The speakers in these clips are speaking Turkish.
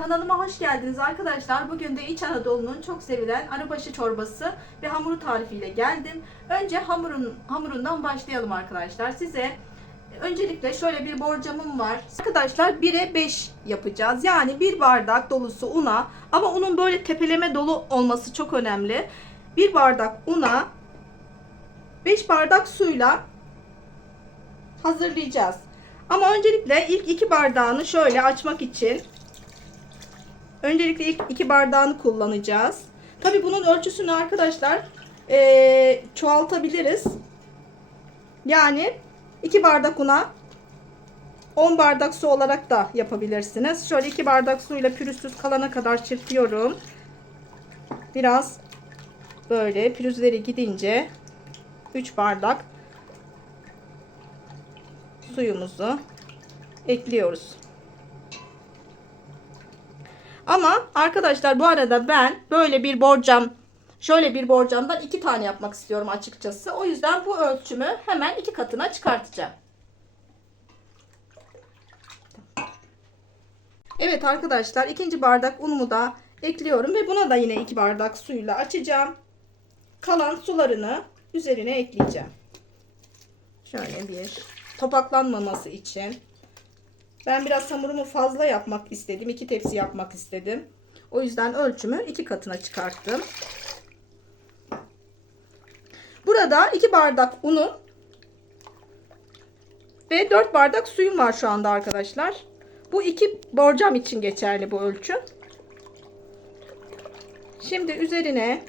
Kanalıma hoş geldiniz arkadaşlar. Bugün de İç Anadolu'nun çok sevilen arıbaşı çorbası ve hamuru tarifiyle geldim. Önce hamurun hamurundan başlayalım arkadaşlar. Size öncelikle şöyle bir borcamım var. Arkadaşlar 1'e 5 yapacağız. Yani bir bardak dolusu una ama unun böyle tepeleme dolu olması çok önemli. Bir bardak una 5 bardak suyla hazırlayacağız. Ama öncelikle ilk iki bardağını şöyle açmak için öncelikle ilk iki bardağını kullanacağız. Tabi bunun ölçüsünü arkadaşlar eee, çoğaltabiliriz. Yani iki bardak una 10 bardak su olarak da yapabilirsiniz. Şöyle iki bardak suyla pürüzsüz kalana kadar çırpıyorum. Biraz böyle pürüzleri gidince 3 bardak suyumuzu ekliyoruz. Ama arkadaşlar bu arada ben böyle bir borcam şöyle bir borcamdan iki tane yapmak istiyorum açıkçası. O yüzden bu ölçümü hemen iki katına çıkartacağım. Evet arkadaşlar ikinci bardak unumu da ekliyorum ve buna da yine iki bardak suyla açacağım. Kalan sularını üzerine ekleyeceğim. Şöyle bir topaklanmaması için. Ben biraz hamurumu fazla yapmak istedim. iki tepsi yapmak istedim. O yüzden ölçümü iki katına çıkarttım. Burada iki bardak unun ve 4 bardak suyum var şu anda arkadaşlar. Bu iki borcam için geçerli bu ölçü. Şimdi üzerine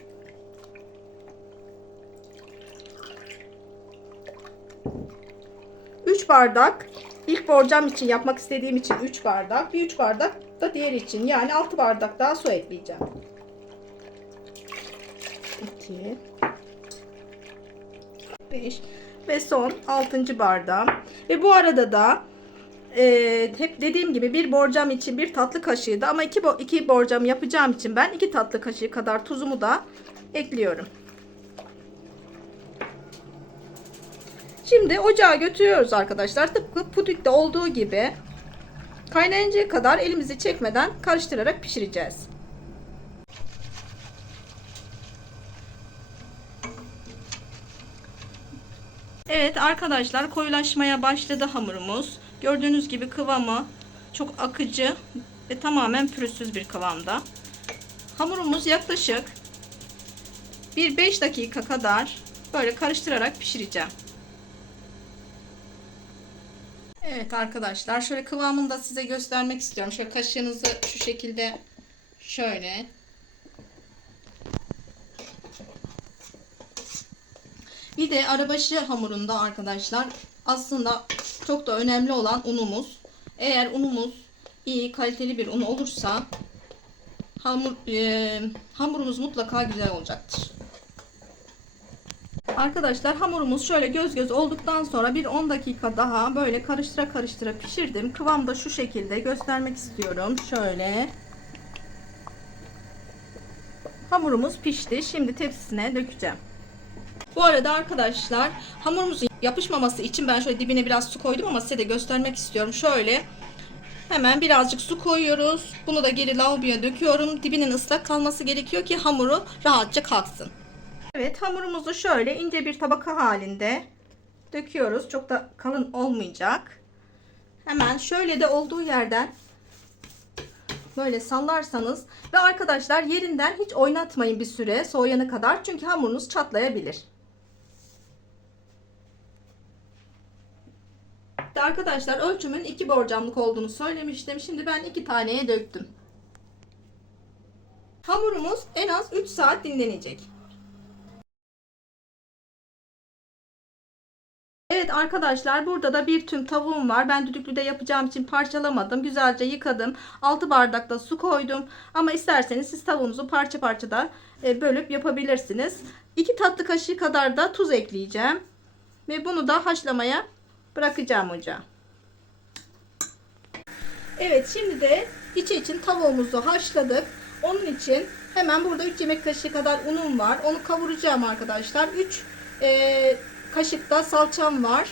3 bardak ilk borcam için yapmak istediğim için 3 bardak. Bir 3 bardak da diğer için. Yani 6 bardak daha su ekleyeceğim. 2 5 ve son 6. bardağım. Ve bu arada da e, hep dediğim gibi bir borcam için bir tatlı kaşığı da ama iki, bo iki borcam yapacağım için ben iki tatlı kaşığı kadar tuzumu da ekliyorum. Şimdi ocağa götürüyoruz arkadaşlar. Tıpkı pudingde olduğu gibi kaynayıncaya kadar elimizi çekmeden karıştırarak pişireceğiz. Evet arkadaşlar koyulaşmaya başladı hamurumuz. Gördüğünüz gibi kıvamı çok akıcı ve tamamen pürüzsüz bir kıvamda. Hamurumuz yaklaşık bir 5 dakika kadar böyle karıştırarak pişireceğim. Evet arkadaşlar şöyle kıvamını da size göstermek istiyorum. Şöyle kaşığınızı şu şekilde şöyle Bir de arabaşı hamurunda arkadaşlar aslında çok da önemli olan unumuz. Eğer unumuz iyi kaliteli bir un olursa hamur e, hamurumuz mutlaka güzel olacaktır. Arkadaşlar hamurumuz şöyle göz göz olduktan sonra bir 10 dakika daha böyle karıştıra karıştıra pişirdim. Kıvam da şu şekilde göstermek istiyorum. Şöyle. Hamurumuz pişti. Şimdi tepsisine dökeceğim. Bu arada arkadaşlar hamurumuzun yapışmaması için ben şöyle dibine biraz su koydum ama size de göstermek istiyorum. Şöyle hemen birazcık su koyuyoruz. Bunu da geri lavaboya döküyorum. Dibinin ıslak kalması gerekiyor ki hamuru rahatça kalksın. Evet hamurumuzu şöyle ince bir tabaka halinde döküyoruz. Çok da kalın olmayacak. Hemen şöyle de olduğu yerden böyle sallarsanız ve arkadaşlar yerinden hiç oynatmayın bir süre soğuyana kadar çünkü hamurunuz çatlayabilir. Arkadaşlar ölçümün iki borcamlık olduğunu söylemiştim. Şimdi ben iki taneye döktüm. Hamurumuz en az 3 saat dinlenecek. Evet arkadaşlar burada da bir tüm tavuğum var. Ben düdüklüde yapacağım için parçalamadım. Güzelce yıkadım. 6 bardak da su koydum. Ama isterseniz siz tavuğunuzu parça parça da e, bölüp yapabilirsiniz. 2 tatlı kaşığı kadar da tuz ekleyeceğim. Ve bunu da haşlamaya bırakacağım ocağa. Evet şimdi de içi için tavuğumuzu haşladık. Onun için hemen burada 3 yemek kaşığı kadar unum var. Onu kavuracağım arkadaşlar. 3 e, kaşık da salçam var.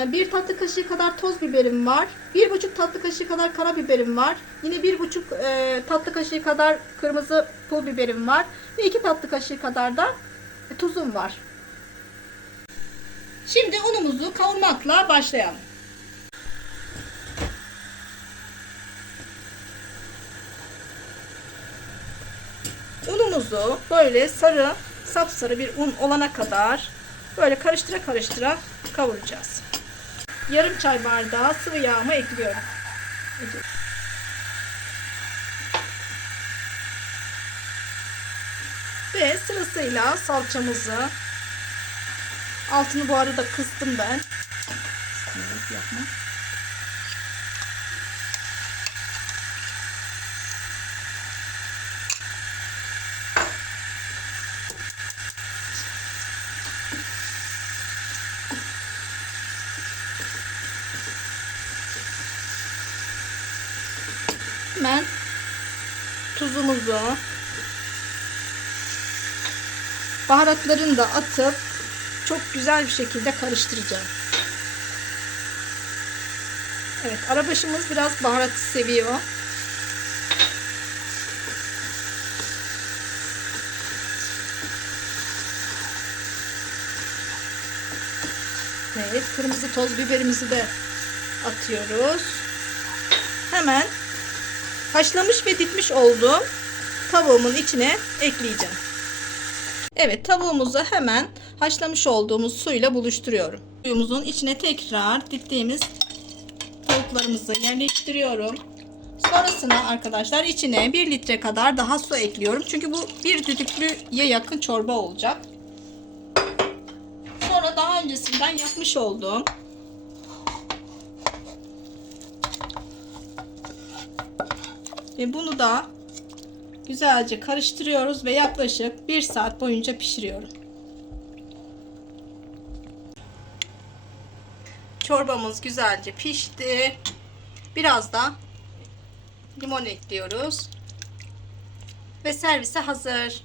e, bir tatlı kaşığı kadar toz biberim var. Bir buçuk tatlı kaşığı kadar karabiberim var. Yine bir buçuk e, tatlı kaşığı kadar kırmızı pul biberim var. Ve iki tatlı kaşığı kadar da tuzum var. Şimdi unumuzu kavurmakla başlayalım. Unumuzu böyle sarı, sapsarı bir un olana kadar böyle karıştıra karıştıra kavuracağız. Yarım çay bardağı sıvı yağımı ekliyorum. Ve sırasıyla salçamızı altını bu arada kıstım ben. Yapma. Hemen tuzumuzu baharatlarını da atıp çok güzel bir şekilde karıştıracağım. Evet, arabaşımız biraz baharat seviyor. Evet, kırmızı toz biberimizi de atıyoruz. Hemen haşlamış ve dikmiş olduğum tavuğumun içine ekleyeceğim. Evet tavuğumuzu hemen haşlamış olduğumuz suyla buluşturuyorum. Suyumuzun içine tekrar diktiğimiz tavuklarımızı yerleştiriyorum. Sonrasında arkadaşlar içine 1 litre kadar daha su ekliyorum. Çünkü bu bir düdüklüye yakın çorba olacak. Sonra daha öncesinden yapmış olduğum Ve bunu da güzelce karıştırıyoruz ve yaklaşık 1 saat boyunca pişiriyorum. Çorbamız güzelce pişti. Biraz da limon ekliyoruz. Ve servise hazır.